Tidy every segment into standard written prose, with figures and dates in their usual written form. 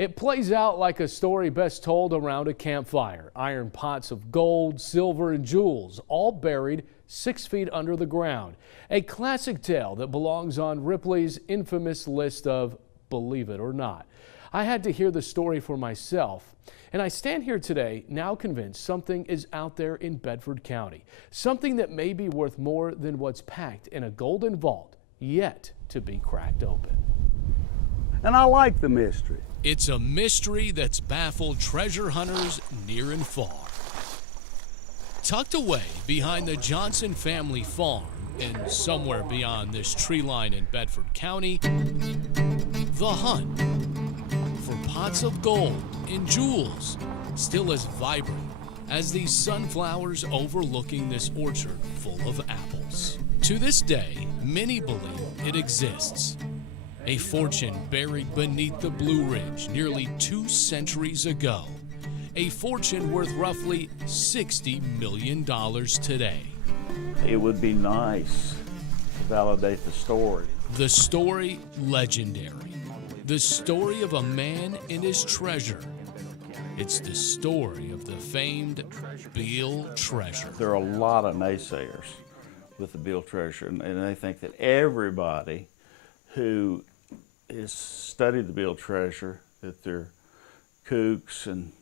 It plays out like a story best told around a campfire. Iron pots of gold, silver, and jewels, all buried 6 feet under the ground. A classic tale that belongs on Ripley's infamous list of Believe It or Not. I had to hear the story for myself, and I stand here today now convinced something is out there in Bedford County. Something that may be worth more than what's packed in a golden vault yet to be cracked open. And I like the mystery. It's a mystery that's baffled treasure hunters near and far. Tucked away behind the Johnson family farm and somewhere beyond this tree line in Bedford County, the hunt for pots of gold and jewels still as vibrant as these sunflowers overlooking this orchard full of apples. To this day, many believe it exists. A fortune buried beneath the Blue Ridge nearly 2 centuries ago. A fortune worth roughly $60 million today. It would be nice to validate the story. The story legendary. The story of a man and his treasure. It's the story of the famed Beale treasure. There are a lot of naysayers with the Beale treasure, and they think that everybody who has studied the Beale treasure, that they're kooks and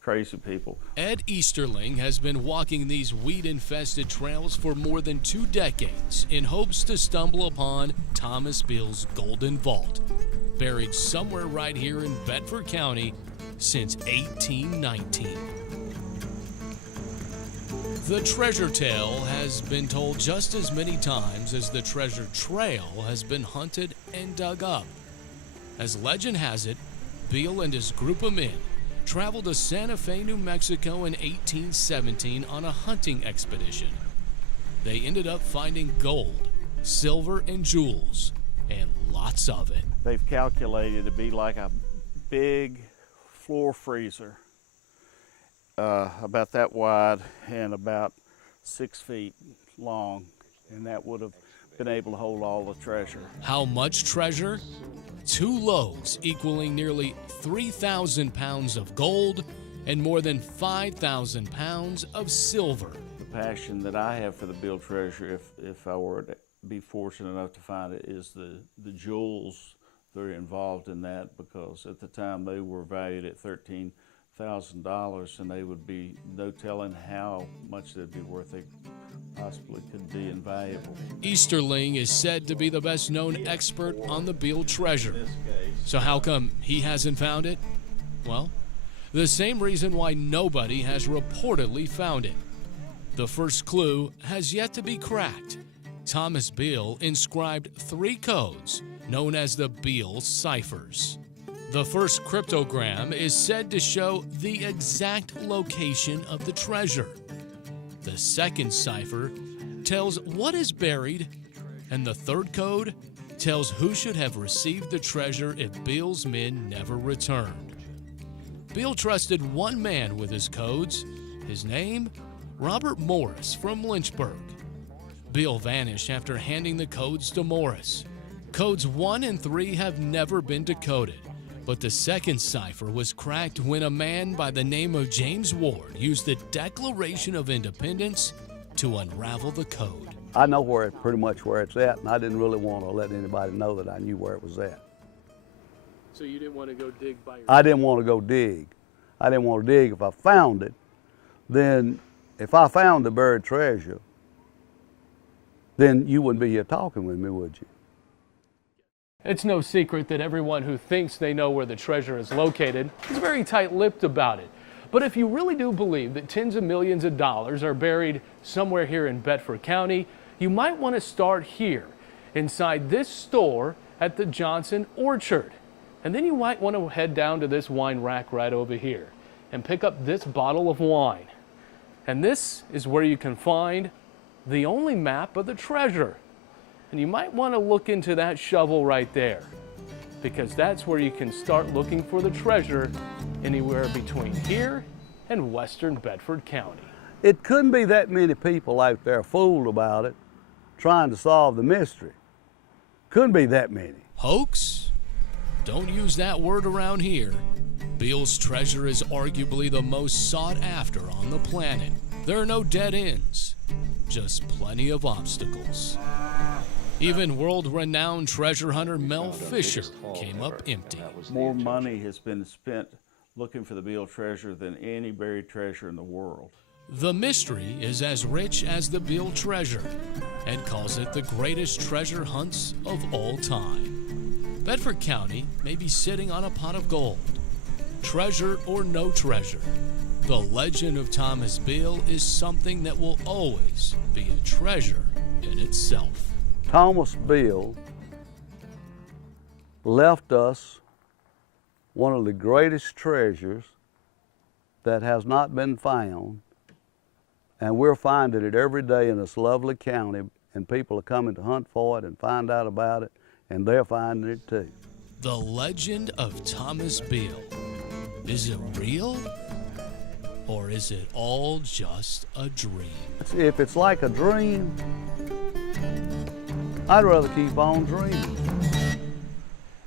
crazy people. Ed Easterling has been walking these weed-infested trails for more than 2 decades in hopes to stumble upon Thomas Beale's Golden Vault, buried somewhere right here in Bedford County since 1819. The treasure tale has been told just as many times as the treasure trail has been hunted and dug up. As legend has it, Beale and his group of men traveled to Santa Fe, New Mexico in 1817 on a hunting expedition. They ended up finding gold, silver, and jewels, and lots of it. They've calculated to be like a big floor freezer, about that wide and about 6 feet long, and that would have been able to hold all the treasure. How much treasure? 2 loads equaling nearly 3,000 pounds of gold and more than 5,000 pounds of silver. The passion that I have for the Beale treasure, if I were to be fortunate enough to find it, is the jewels that are involved in that, because at the time they were valued at $13,000, and they would be no telling how much they'd be worth. They possibly could be invaluable. Easterling is said to be the best known expert on the Beale treasure. So how come he hasn't found it? Well, the same reason why nobody has reportedly found it. The first clue has yet to be cracked. Thomas Beale inscribed 3 codes known as the Beale ciphers. The first cryptogram is said to show the exact location of the treasure. The second cipher tells what is buried, and the third code tells who should have received the treasure if Beale's men never returned. Beale trusted one man with his codes, his name, Robert Morris from Lynchburg. Beale vanished after handing the codes to Morris. Codes 1 and 3 have never been decoded, but the second cipher was cracked when a man by the name of James Ward used the Declaration of Independence to unravel the code. I know pretty much where it's at, and I didn't really want to let anybody know that I knew where it was at. So you didn't want to go dig by yourself? I didn't want to go dig. I didn't want to dig. If I found it, then if I found the buried treasure, then you wouldn't be here talking with me, would you? It's no secret that everyone who thinks they know where the treasure is located is very tight-lipped about it. But if you really do believe that tens of millions of dollars are buried somewhere here in Bedford County, you might want to start here, inside this store at the Johnson Orchard. And then you might want to head down to this wine rack right over here and pick up this bottle of wine. And this is where you can find the only map of the treasure. And you might want to look into that shovel right there, because that's where you can start looking for the treasure anywhere between here and western Bedford County. It couldn't be that many people out there fooled about it, trying to solve the mystery. Couldn't be that many. Hoax? Don't use that word around here. Beale's treasure is arguably the most sought after on the planet. There are no dead ends, just plenty of obstacles. Even world-renowned treasure hunter Mel Fisher came up empty. More money has been spent looking for the Beale treasure than any buried treasure in the world. The mystery is as rich as the Beale treasure. Ed calls it the greatest treasure hunts of all time. Bedford County may be sitting on a pot of gold. Treasure or no treasure, the legend of Thomas Beale is something that will always be a treasure in itself. Thomas Beale left us one of the greatest treasures that has not been found, and we're finding it every day in this lovely county, and people are coming to hunt for it and find out about it, and they're finding it too. The legend of Thomas Beale. Is it real? Or is it all just a dream? If it's like a dream, I'd rather keep on dreaming.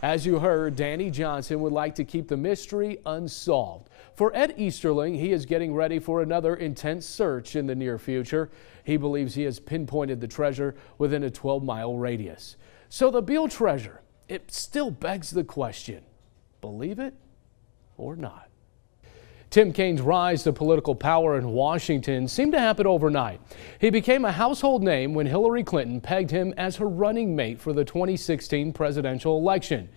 As you heard, Danny Johnson would like to keep the mystery unsolved. For Ed Easterling, he is getting ready for another intense search in the near future. He believes he has pinpointed the treasure within a 12-mile radius. So the Beale treasure, it still begs the question, believe it or not? Tim Kaine's rise to political power in Washington seemed to happen overnight. He became a household name when Hillary Clinton pegged him as her running mate for the 2016 presidential election.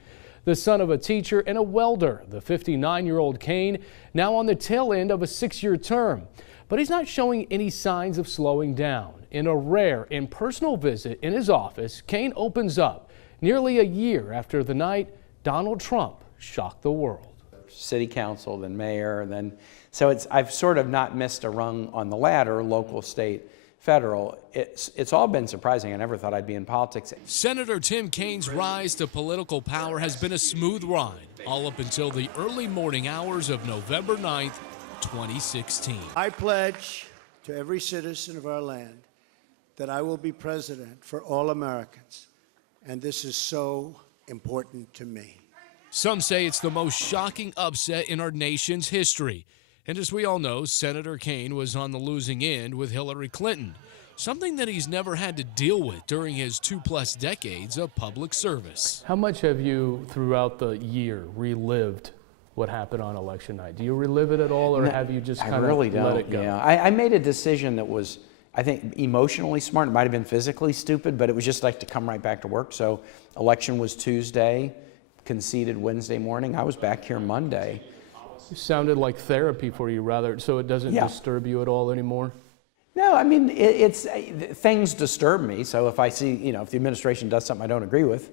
The son of a teacher and a welder, the 59-year-old Kaine, now on the tail end of a 6-year term. But he's not showing any signs of slowing down. In a rare and personal visit in his office, Kaine opens up nearly a year after the night Donald Trump shocked the world. City council, then mayor, and then so I've sort of not missed a rung on the ladder, local, state, federal. It's all been surprising. I never thought I'd be in politics. Senator Tim Kaine's rise to political power has been a smooth ride, all up until the early morning hours of November 9th, 2016. I pledge to every citizen of our land that I will be president for all Americans, and this is so important to me. Some say it's the most shocking upset in our nation's history. And as we all know, Senator Kaine was on the losing end with Hillary Clinton, something that he's never had to deal with during his 2+ decades of public service. How much have you, throughout the year, relived what happened on election night? Do you relive it at all, or have you just kind of really let don't, it go? Yeah. I made a decision that was, I think, emotionally smart. It might have been physically stupid, but it was just like to come right back to work. So election was Tuesday, conceded Wednesday morning. I was back here Monday. It sounded like therapy for you, rather, so it doesn't disturb you at all anymore? No, I mean, things disturb me. So if I see, if the administration does something I don't agree with,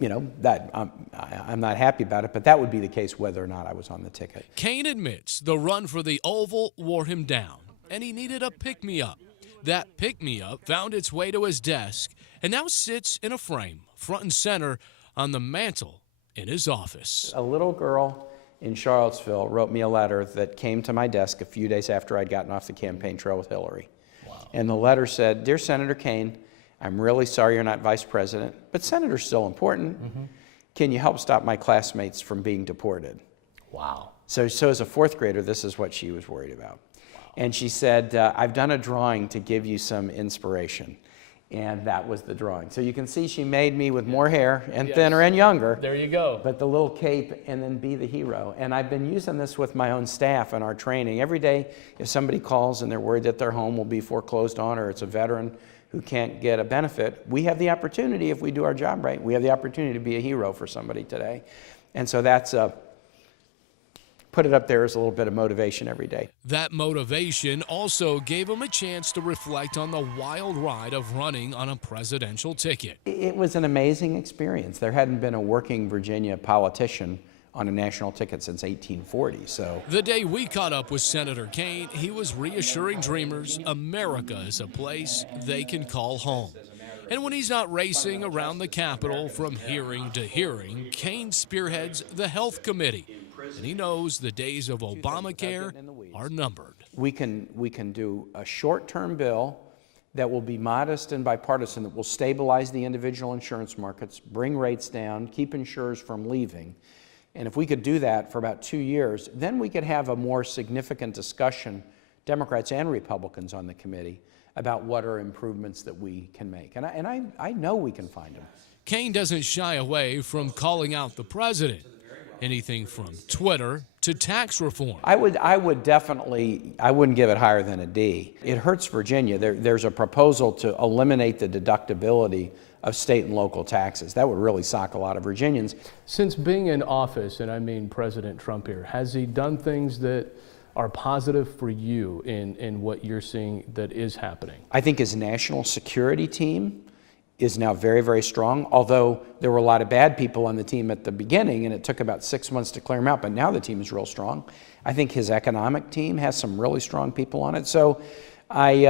that I'm not happy about it. But that would be the case whether or not I was on the ticket. Kaine admits the run for the Oval wore him down, and he needed a pick-me-up. That pick-me-up found its way to his desk and now sits in a frame, front and center, on the mantle in his office. A little girl in Charlottesville wrote me a letter that came to my desk a few days after I'd gotten off the campaign trail with Hillary. Wow. And the letter said, "Dear Senator Kaine, I'm really sorry you're not vice president, but senator's still important. Can you help stop my classmates from being deported?" Wow. So as a 4th grader, this is what she was worried about. Wow. And she said, "I've done a drawing to give you some inspiration." And that was the drawing. So you can see she made me with more hair and thinner and younger. There you go. But the little cape, and then be the hero. And I've been using this with my own staff and our training. Every day, if somebody calls and they're worried that their home will be foreclosed on, or it's a veteran who can't get a benefit, we have the opportunity, if we do our job right, we have the opportunity to be a hero for somebody today. And so that's put it up there as a little bit of motivation every day. That motivation also gave him a chance to reflect on the wild ride of running on a presidential ticket. It was an amazing experience. There hadn't been a working Virginia politician on a national ticket since 1840, so. The day we caught up with Senator Kaine, he was reassuring dreamers America is a place they can call home. And when he's not racing around the Capitol from hearing to hearing, Kaine spearheads the Health Committee. And he knows the days of Obamacare are numbered. We can do a short-term bill that will be modest and bipartisan, that will stabilize the individual insurance markets, bring rates down, keep insurers from leaving, And if we could do that for about 2 years, then we could have a more significant discussion, Democrats and Republicans on the committee, about what are improvements that we can make. And I know we can find them. Kaine doesn't shy away from calling out the president. Anything from Twitter to tax reform. I would definitely, I wouldn't give it higher than a D. It hurts Virginia. There's a proposal to eliminate the deductibility of state and local taxes. That would really sock a lot of Virginians. Since being in office, and I mean President Trump here, has he done things that are positive for you in what you're seeing that is happening? I think his national security team is now very, very strong, although there were a lot of bad people on the team at the beginning, and it took about 6 months to clear them out, but now the team is real strong. I think his economic team has some really strong people on it. So he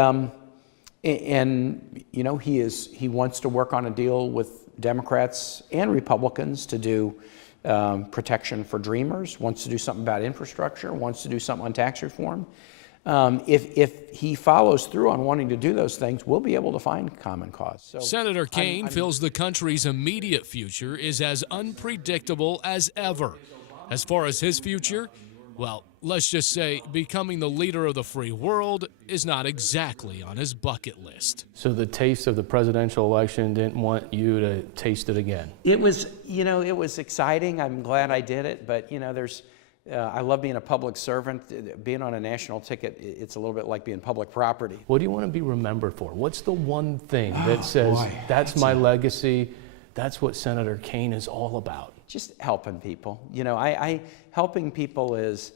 wants to work on a deal with Democrats and Republicans to do protection for dreamers, wants to do something about infrastructure, wants to do something on tax reform. If he follows through on wanting to do those things, we'll be able to find common cause. So Senator Kaine feels the country's immediate future is as unpredictable as ever. As far as his future, well, let's just say becoming the leader of the free world is not exactly on his bucket list. So the taste of the presidential election didn't want you to taste it again? It was, it was exciting. I'm glad I did it, but I love being a public servant. Being on a national ticket, it's a little bit like being public property. What do you want to be remembered for? What's the one thing that says, that's my legacy, that's what Senator Kaine is all about? Just helping people. Helping people is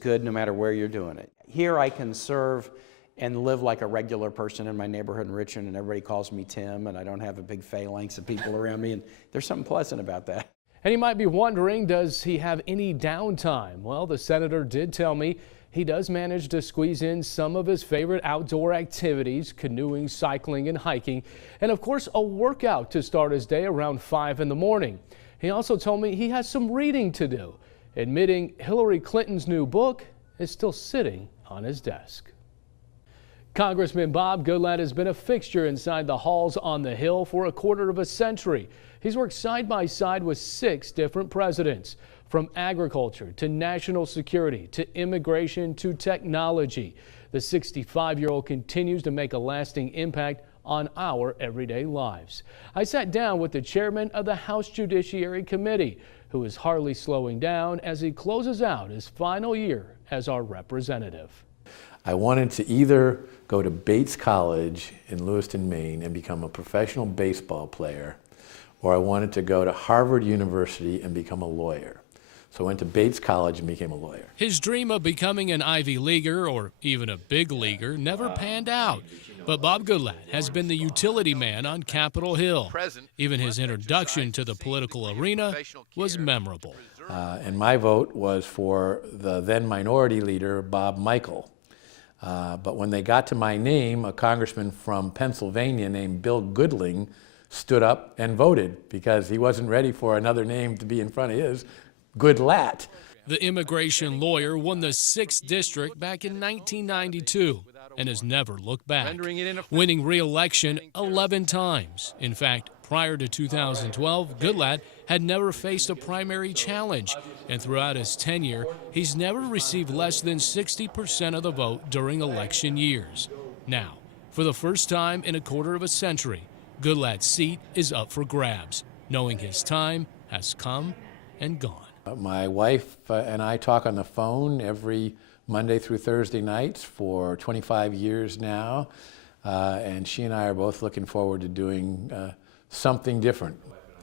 good no matter where you're doing it. Here I can serve and live like a regular person in my neighborhood in Richmond, and everybody calls me Tim, and I don't have a big phalanx of people around me, and there's something pleasant about that. And you might be wondering, does he have any downtime? Well, the senator did tell me he does manage to squeeze in some of his favorite outdoor activities, canoeing, cycling, and hiking, and of course a workout to start his day around 5 in the morning. He also told me he has some reading to do, admitting Hillary Clinton's new book is still sitting on his desk. Congressman Bob Goodlatte has been a fixture inside the halls on the Hill for a quarter of a century. He's worked side by side with 6 different presidents, from agriculture to national security to immigration to technology. The 65-year-old continues to make a lasting impact on our everyday lives. I sat down with the chairman of the House Judiciary Committee, who is hardly slowing down as he closes out his final year as our representative. I wanted to either go to Bates College in Lewiston, Maine and become a professional baseball player, or I wanted to go to Harvard University and become a lawyer. So I went to Bates College and became a lawyer. His dream of becoming an Ivy Leaguer or even a big leaguer never panned out. But Bob Goodlatte has been the utility man on Capitol Hill. Even his introduction to the political arena was memorable. And my vote was for the then minority leader, Bob Michel. But when they got to my name, a congressman from Pennsylvania named Bill Goodling stood up and voted because he wasn't ready for another name to be in front of his, Goodlatte. The immigration lawyer won the 6th district back in 1992 and has never looked back, winning re-election 11 times. In fact, prior to 2012, Goodlatte had never faced a primary challenge, and throughout his tenure, he's never received less than 60% of the vote during election years. Now, for the first time in a quarter of a century, Goodlatte's seat is up for grabs, knowing his time has come and gone. My wife and I talk on the phone every Monday through Thursday nights for 25 years now, and she and I are both looking forward to doing something different.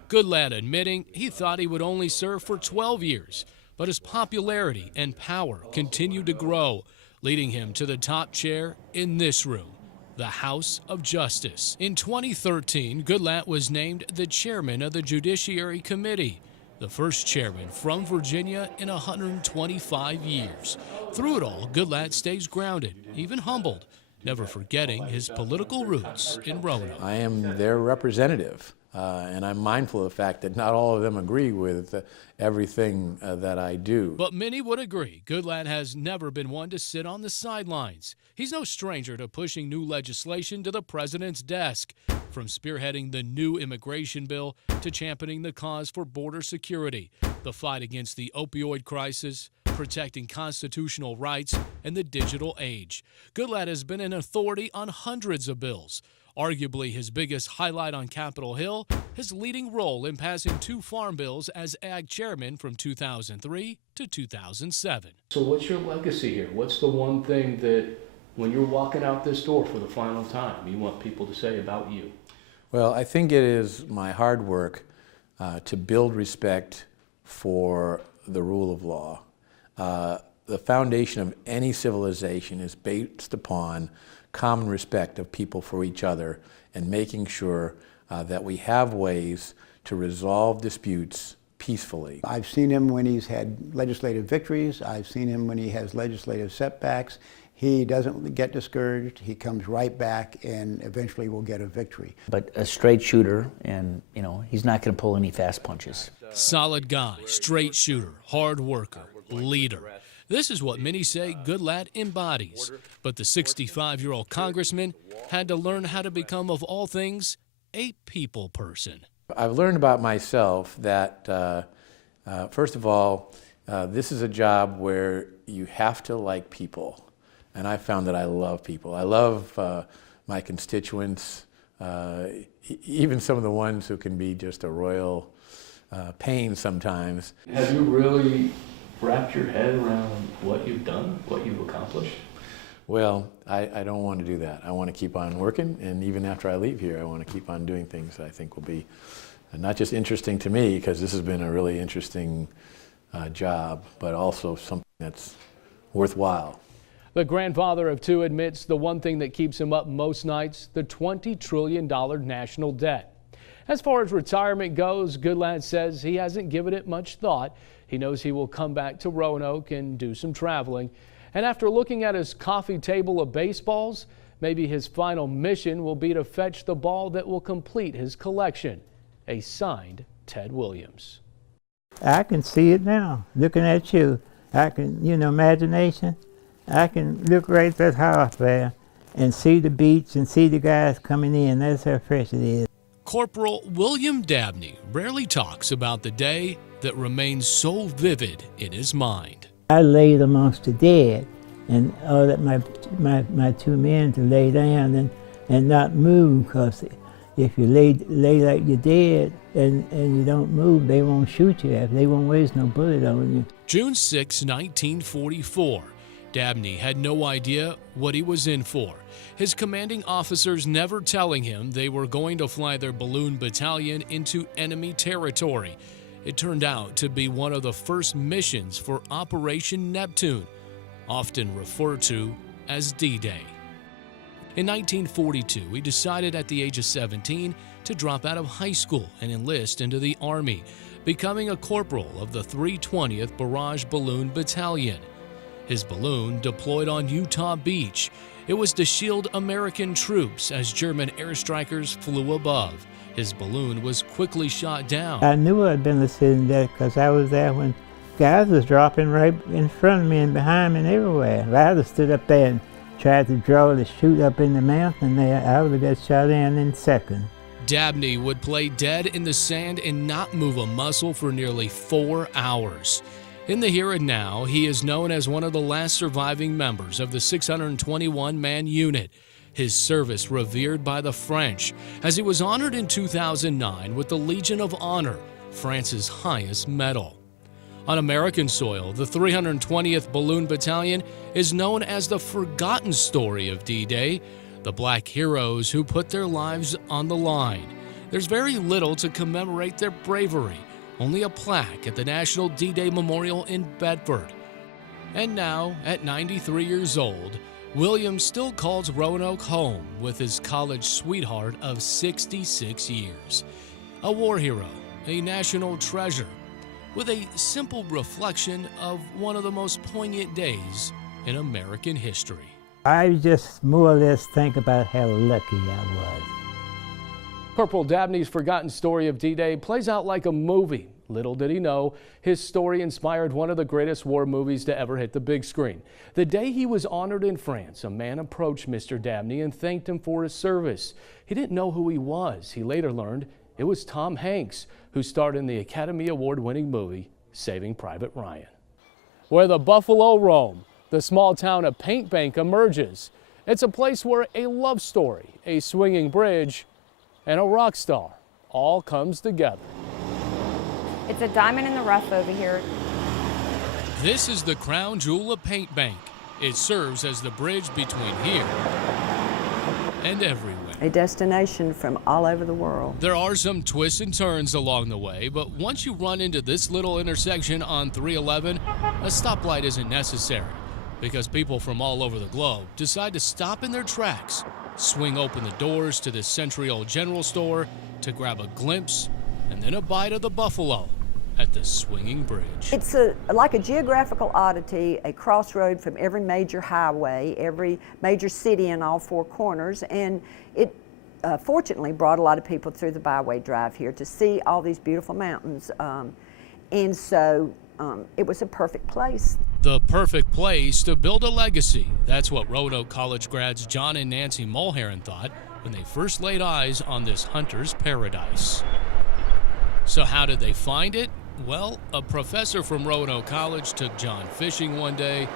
Goodlatte admitting he thought he would only serve for 12 years, but his popularity and power continued to grow, leading him to the top chair in this room, the House of Justice. In 2013, Goodlatte was named the chairman of the Judiciary Committee, the first chairman from Virginia in 125 years. Through it all, Goodlatte stays grounded, even humbled, never forgetting his political roots in Roanoke. I am their representative, And I'm mindful of the fact that not all of them agree with everything that I do. But many would agree Goodlatte has never been one to sit on the sidelines. He's no stranger to pushing new legislation to the president's desk, from spearheading the new immigration bill to championing the cause for border security, the fight against the opioid crisis, protecting constitutional rights, and the digital age. Goodlatte has been an authority on hundreds of bills. Arguably his biggest highlight on Capitol Hill, his leading role in passing 2 farm bills as Ag Chairman from 2003 to 2007. So what's your legacy here? What's the one thing that, when you're walking out this door for the final time, you want people to say about you? Well, I think it is my hard work to build respect for the rule of law. The foundation of any civilization is based upon common respect of people for each other and making sure that we have ways to resolve disputes peacefully. I've seen him when he's had legislative victories. I've seen him when he has legislative setbacks. He doesn't get discouraged. He comes right back and eventually will get a victory. But a straight shooter, and he's not going to pull any fast punches. Solid guy, straight shooter, hard worker, leader. This is what many say Goodlatte embodies. But the 65-year-old congressman had to learn how to become, of all things, a people person. I've learned about myself that, first of all, this is a job where you have to like people. And I found that I love people. I love my constituents, even some of the ones who can be just a royal pain sometimes. Have you really wrapped your head around what you've done, what you've accomplished? Well, I don't want to do that. I want to keep on working, and even after I leave here, I want to keep on doing things that I think will be not just interesting to me, because this has been a really interesting job, but also something that's worthwhile. The grandfather of 2 admits the one thing that keeps him up most nights, the $20 trillion national debt. As far as retirement goes, Goodlatte says he hasn't given it much thought. He knows he will come back to Roanoke and do some traveling. And after looking at his coffee table of baseballs, maybe his final mission will be to fetch the ball that will complete his collection, a signed Ted Williams. I can see it now, looking at you. I can, imagination. I can look right at that house there and see the beach and see the guys coming in. That's how fresh it is. Corporal William Dabney rarely talks about the day that remains so vivid in his mind. I laid amongst the dead and ordered my 2 men to lay down and not move, because if you lay like you're dead and you don't move, they won't shoot you. They won't waste no bullet on you. June 6, 1944. Dabney had no idea what he was in for. His commanding officers never telling him they were going to fly their balloon battalion into enemy territory. It turned out to be one of the first missions for Operation Neptune, often referred to as D-Day. In 1942, he decided at the age of 17 to drop out of high school and enlist into the Army, becoming a corporal of the 320th Barrage Balloon Battalion. His balloon deployed on Utah Beach. It was to shield American troops as German airstrikers flew above. His balloon was quickly shot down. I knew I'd been listening to that because I was there when guys was dropping right in front of me and behind me and everywhere. If I would have stood up there and tried to draw the chute up in the mountain there, I would have got shot down in a second. Dabney would play dead in the sand and not move a muscle for nearly 4 hours. In the here and now, he is known as one of the last surviving members of the 621-man unit. His service revered by the French, as he was honored in 2009 with the Legion of Honor, France's highest medal. On American soil, the 320th Balloon Battalion is known as the forgotten story of D-Day, the black heroes who put their lives on the line. There's very little to commemorate their bravery, only a plaque at the National D-Day Memorial in Bedford. And now, at 93 years old, Williams still calls Roanoke home with his college sweetheart of 66 years. A war hero, a national treasure, with a simple reflection of one of the most poignant days in American history. I just more or less think about how lucky I was. Corporal Dabney's forgotten story of D-Day plays out like a movie. Little did he know, his story inspired one of the greatest war movies to ever hit the big screen. The day he was honored in France, a man approached Mr. Dabney and thanked him for his service. He didn't know who he was. He later learned it was Tom Hanks, who starred in the Academy Award-winning movie Saving Private Ryan. Where the buffalo roam, the small town of Paint Bank emerges. It's a place where a love story, a swinging bridge, and a rock star all comes together. It's a diamond in the rough over here. This is the crown jewel of Paint Bank. It serves as the bridge between here and everywhere. A destination from all over the world. There are some twists and turns along the way, but once you run into this little intersection on 311, a stoplight isn't necessary because people from all over the globe decide to stop in their tracks, swing open the doors to this century-old general store to grab a glimpse and then a bite of the buffalo at the swinging bridge. It's like a geographical oddity, a crossroad from every major highway, every major city in all four corners, and it fortunately brought a lot of people through the byway drive here to see all these beautiful mountains, and so it was a perfect place. The perfect place to build a legacy. That's what Roanoke College grads John and Nancy Mulheron thought when they first laid eyes on this hunter's paradise. So how did they find it? Well, a professor from Roanoke College took John fishing one day,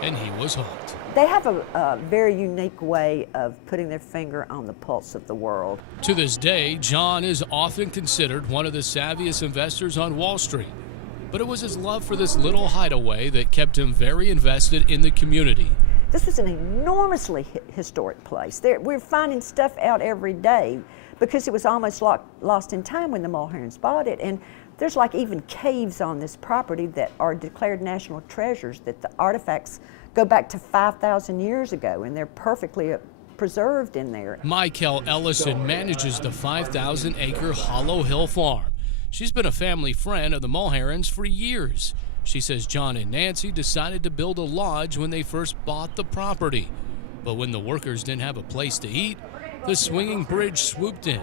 and he was hooked. They have a very unique way of putting their finger on the pulse of the world. To this day, John is often considered one of the savviest investors on Wall Street. But it was his love for this little hideaway that kept him very invested in the community. This was an enormously historic place. We're finding stuff out every day because it was almost lost in time when the Mulherons bought it. And there's like even caves on this property that are declared national treasures, that the artifacts go back to 5,000 years ago, and they're perfectly preserved in there. Michael Ellison manages the 5,000-acre Hollow Hill Farm. She's been a family friend of the Mulherons for years. She says John and Nancy decided to build a lodge when they first bought the property. But when the workers didn't have a place to eat, the swinging bridge swooped in.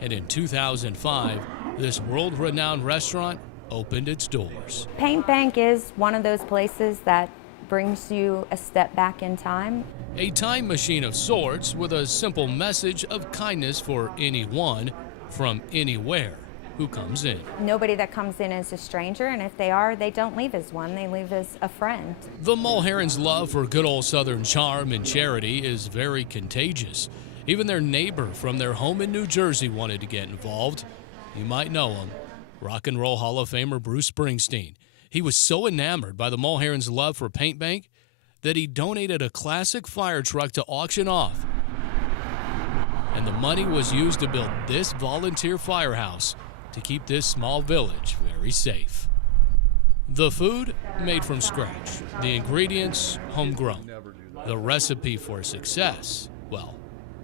And in 2005, this world-renowned restaurant opened its doors. Paint Bank is one of those places that brings you a step back in time. A time machine of sorts with a simple message of kindness for anyone from anywhere who comes in. Nobody that comes in is a stranger, and if they are, they don't leave as one, they leave as a friend. The Mulherons' love for good old Southern charm and charity is very contagious. Even their neighbor from their home in New Jersey wanted to get involved. You might know him, Rock and Roll Hall of Famer Bruce Springsteen. He was so enamored by the Mulherons' love for Paint Bank that he donated a classic fire truck to auction off. And the money was used to build this volunteer firehouse to keep this small village very safe. The food made from scratch, the ingredients homegrown. The recipe for success, well,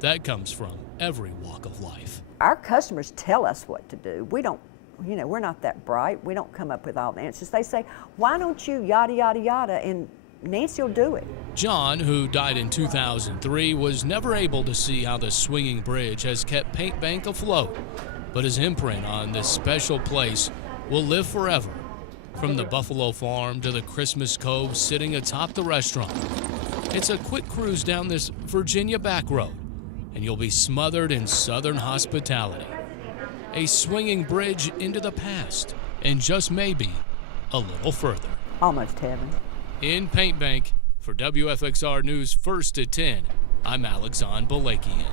that comes from every walk of life. Our customers tell us what to do. We don't, we're not that bright. We don't come up with all the answers. They say, why don't you yada, yada, yada, and Nancy will do it. John, who died in 2003, was never able to see how the swinging bridge has kept Paint Bank afloat. But his imprint on this special place will live forever. From the Buffalo Farm to the Christmas Cove sitting atop the restaurant. It's a quick cruise down this Virginia back road, and you'll be smothered in Southern hospitality. A swinging bridge into the past, and just maybe a little further. Almost heaven. In Paint Bank, for WFXR News First at 10, I'm Alexan Balekian.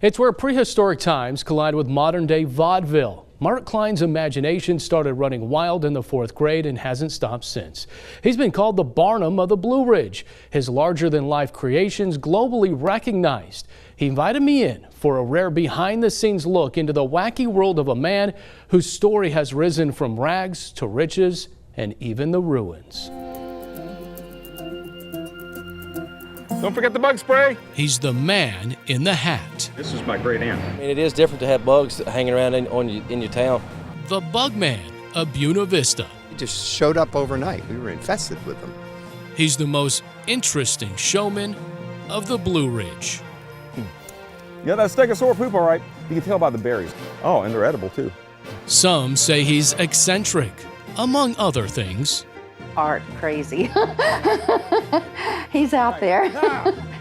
It's where prehistoric times collide with modern-day vaudeville. Mark Klein's imagination started running wild in the 4th grade and hasn't stopped since. He's been called the Barnum of the Blue Ridge. His larger-than-life creations globally recognized. He invited me in for a rare behind-the-scenes look into the wacky world of a man whose story has risen from rags to riches and even the ruins. Don't forget the bug spray. He's the man in the hat. This is my great aunt. I mean, it is different to have bugs hanging around in your town. The Bug Man of Buena Vista. He just showed up overnight. We were infested with them. He's the most interesting showman of the Blue Ridge. Yeah, that stegosaur poop, all right. You can tell by the berries. Oh, and they're edible too. Some say he's eccentric, among other things. Art crazy. He's out there.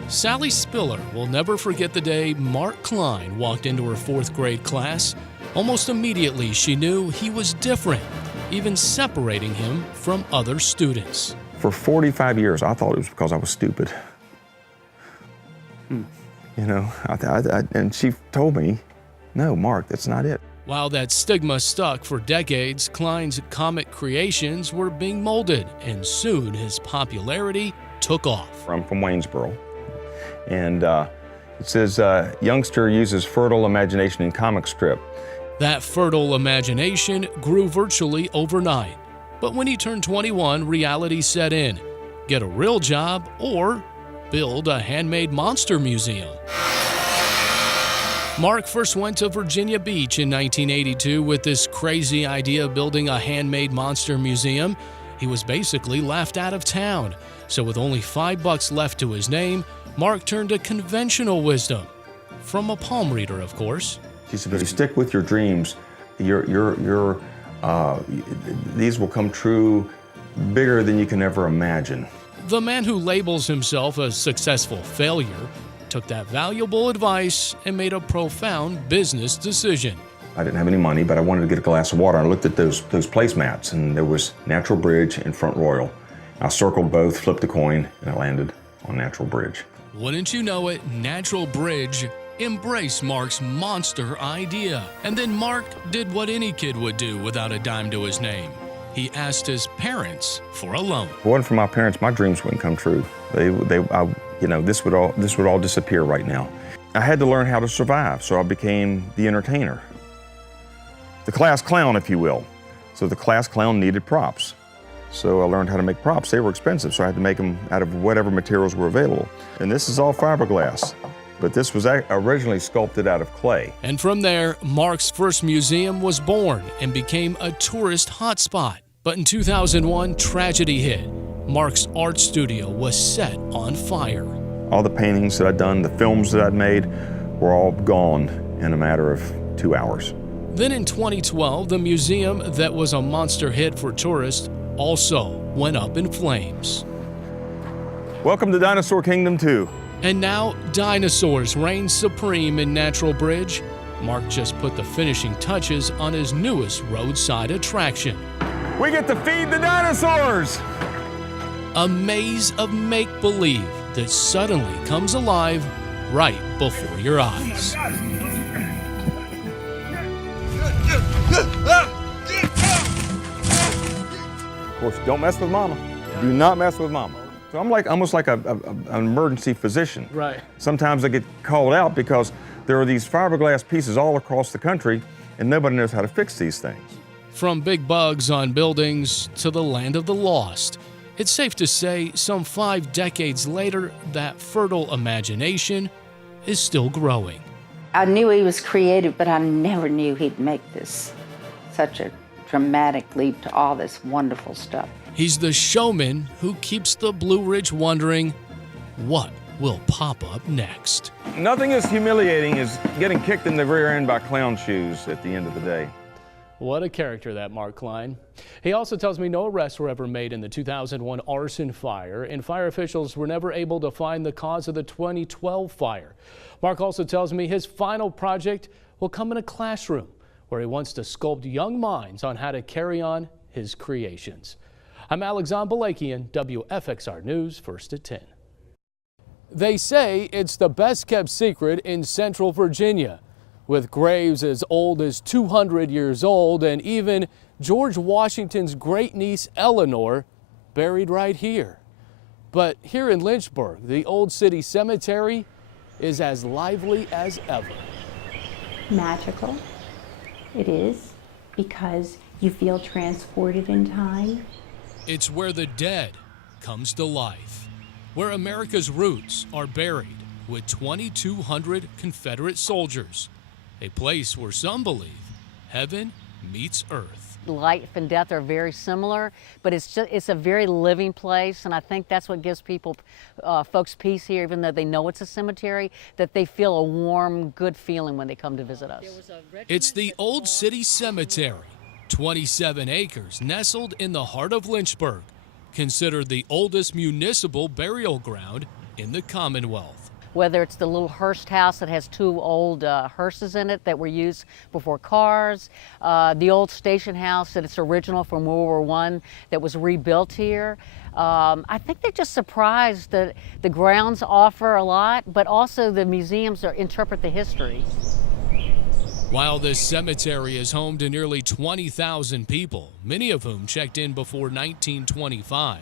Sally Spiller will never forget the day Mark Klein walked into her 4th grade class. Almost immediately, she knew he was different, even separating him from other students. For 45 years, I thought it was because I was stupid. You know, and she told me, no, Mark, that's not it. While that stigma stuck for decades, Klein's comic creations were being molded, and soon his popularity took off. I'm from Waynesboro, and it says, youngster uses fertile imagination in comic strip. That fertile imagination grew virtually overnight. But when he turned 21, reality set in. Get a real job or build a handmade monster museum. Mark first went to Virginia Beach in 1982 with this crazy idea of building a handmade monster museum. He was basically laughed out of town. So with only $5 left to his name, Mark turned to conventional wisdom. From a palm reader, of course. She said, if you stick with your dreams, these will come true bigger than you can ever imagine. The man who labels himself a successful failure took that valuable advice and made a profound business decision. I didn't have any money, but I wanted to get a glass of water. I looked at those placemats, and there was Natural Bridge and Front Royal. I circled both, flipped a coin, and I landed on Natural Bridge. Wouldn't you know it, Natural Bridge embraced Mark's monster idea. And then Mark did what any kid would do without a dime to his name. He asked his parents for a loan. If it wasn't for my parents, my dreams wouldn't come true. This would all disappear right now. I had to learn how to survive, so I became the entertainer. The class clown, if you will. So the class clown needed props. So I learned how to make props. They were expensive, so I had to make them out of whatever materials were available. And this is all fiberglass, but this was originally sculpted out of clay. And from there, Mark's first museum was born and became a tourist hotspot. But in 2001, tragedy hit. Mark's art studio was set on fire. All the paintings that I'd done, the films that I'd made, were all gone in a matter of 2 hours. Then in 2012, the museum that was a monster hit for tourists also went up in flames. Welcome to Dinosaur Kingdom 2. And now dinosaurs reign supreme in Natural Bridge. Mark just put the finishing touches on his newest roadside attraction. We get to feed the dinosaurs! A maze of make-believe that suddenly comes alive right before your eyes. Of course, don't mess with Mama. Do not mess with Mama. So I'm almost like an emergency physician. Right. Sometimes I get called out because there are these fiberglass pieces all across the country and nobody knows how to fix these things. From big bugs on buildings to the land of the lost, it's safe to say some 5 decades later, that fertile imagination is still growing. I knew he was creative, but I never knew he'd make this such a dramatic leap to all this wonderful stuff. He's the showman who keeps the Blue Ridge wondering what will pop up next. Nothing as humiliating as getting kicked in the rear end by clown shoes at the end of the day. What a character, that Mark Klein. He also tells me no arrests were ever made in the 2001 arson fire, and fire officials were never able to find the cause of the 2012 fire. Mark also tells me his final project will come in a classroom where he wants to sculpt young minds on how to carry on his creations. I'm Alexan Balekian, WFXR News, First at 10. They say it's the best kept secret in Central Virginia, with graves as old as 200 years old and even George Washington's great niece Eleanor buried right here. But here in Lynchburg, the old city cemetery is as lively as ever. Magical. It is, because you feel transported in time. It's where the dead comes to life, where America's roots are buried with 2,200 Confederate soldiers, a place where some believe heaven meets earth. life and death are very similar, but it's a very living place, and I think that's what gives folks peace here, even though they know it's a cemetery, that they feel a warm, good feeling when they come to visit us. It's the Old City Cemetery, 27 acres, nestled in the heart of Lynchburg, considered the oldest municipal burial ground in the Commonwealth. Whether it's the little hearse house that has two old hearses in it that were used before cars, the old station house that it's original from World War I that was rebuilt here. I think they're just surprised that the grounds offer a lot, but also the museums interpret the history. While this cemetery is home to nearly 20,000 people, many of whom checked in before 1925,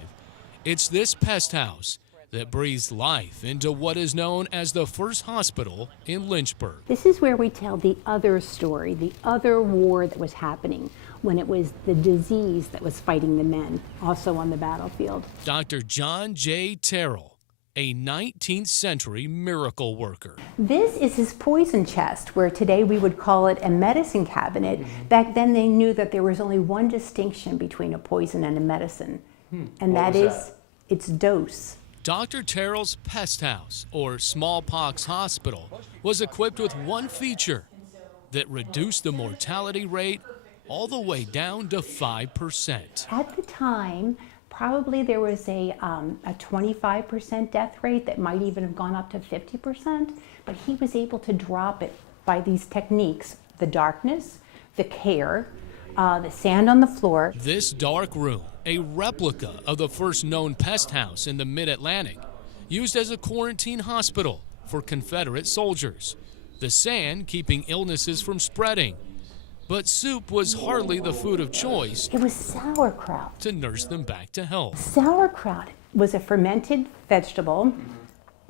it's this pest house that breathes life into what is known as the first hospital in Lynchburg. This is where we tell the other story, the other war that was happening, when it was the disease that was fighting the men, also on the battlefield. Dr. John J. Terrell, a 19th century miracle worker. This is his poison chest, where today we would call it a medicine cabinet. Back then they knew that there was only one distinction between a poison and a medicine, and that is its dose. Dr. Terrell's pest house, or smallpox hospital, was equipped with one feature that reduced the mortality rate all the way down to 5%. At the time, probably there was a 25% death rate that might even have gone up to 50%, but he was able to drop it by these techniques: the darkness, the care, the sand on the floor. This dark room, a replica of the first known pest house in the mid-Atlantic, used as a quarantine hospital for Confederate soldiers. The sand keeping illnesses from spreading. But soup was hardly the food of choice. It was sauerkraut. To nurse them back to health. Sauerkraut was a fermented vegetable,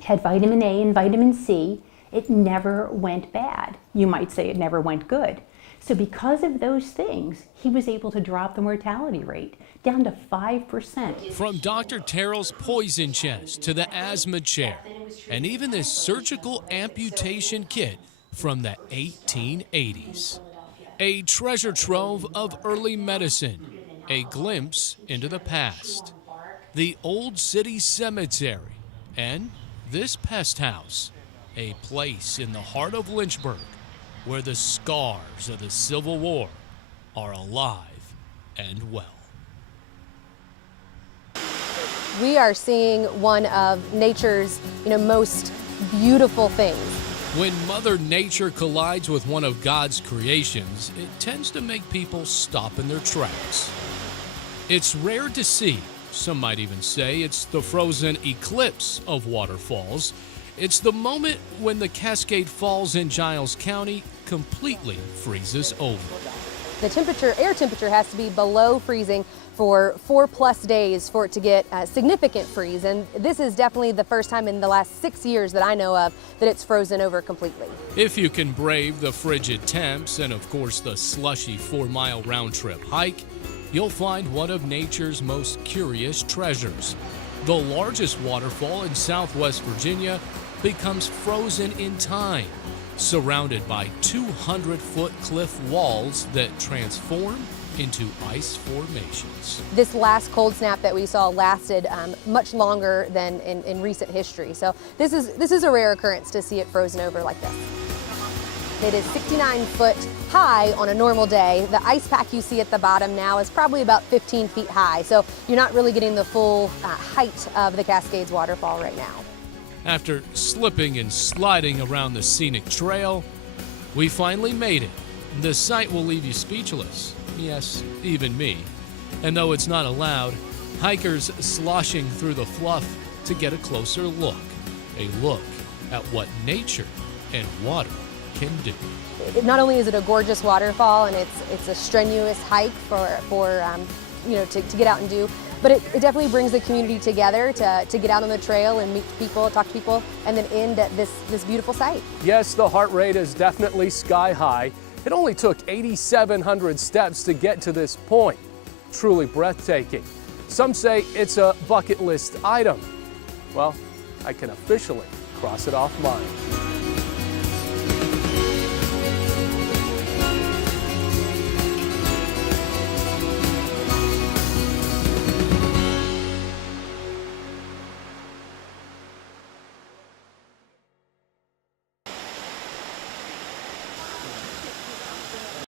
had vitamin A and vitamin C. It never went bad. You might say it never went good. So because of those things, he was able to drop the mortality rate down to 5%. From Dr. Terrell's poison chest to the asthma chair, and even this surgical amputation kit from the 1880s. A treasure trove of early medicine, a glimpse into the past. The Old City Cemetery, and this pest house, a place in the heart of Lynchburg where the scars of the Civil War are alive and well. We are seeing one of nature's, most beautiful things. When Mother Nature collides with one of God's creations, it tends to make people stop in their tracks. It's rare to see. Some might even say it's the frozen eclipse of waterfalls. It's the moment when the Cascade Falls in Giles County completely freezes over. The air temperature has to be below freezing for 4+ days for it to get a significant freeze. And this is definitely the first time in the last 6 years that I know of that it's frozen over completely. If you can brave the frigid temps and of course the slushy 4-mile round trip hike, you'll find one of nature's most curious treasures. The largest waterfall in Southwest Virginia becomes frozen in time, surrounded by 200-foot cliff walls that transform into ice formations. This last cold snap that we saw lasted much longer than in recent history. So this is a rare occurrence to see it frozen over like this. It is 69 foot high on a normal day. The ice pack you see at the bottom now is probably about 15 feet high. So you're not really getting the full height of the Cascades waterfall right now. After slipping and sliding around the scenic trail, we finally made it. The sight will leave you speechless. Yes, even me. And though it's not allowed, hikers sloshing through the fluff to get a closer look. A look at what nature and water can do. Not only is it a gorgeous waterfall and it's a strenuous hike to get out and do, but it definitely brings the community together to get out on the trail and meet people, talk to people, and then end at this beautiful site. Yes, the heart rate is definitely sky high. It only took 8,700 steps to get to this point. Truly breathtaking. Some say it's a bucket list item. Well, I can officially cross it off mine.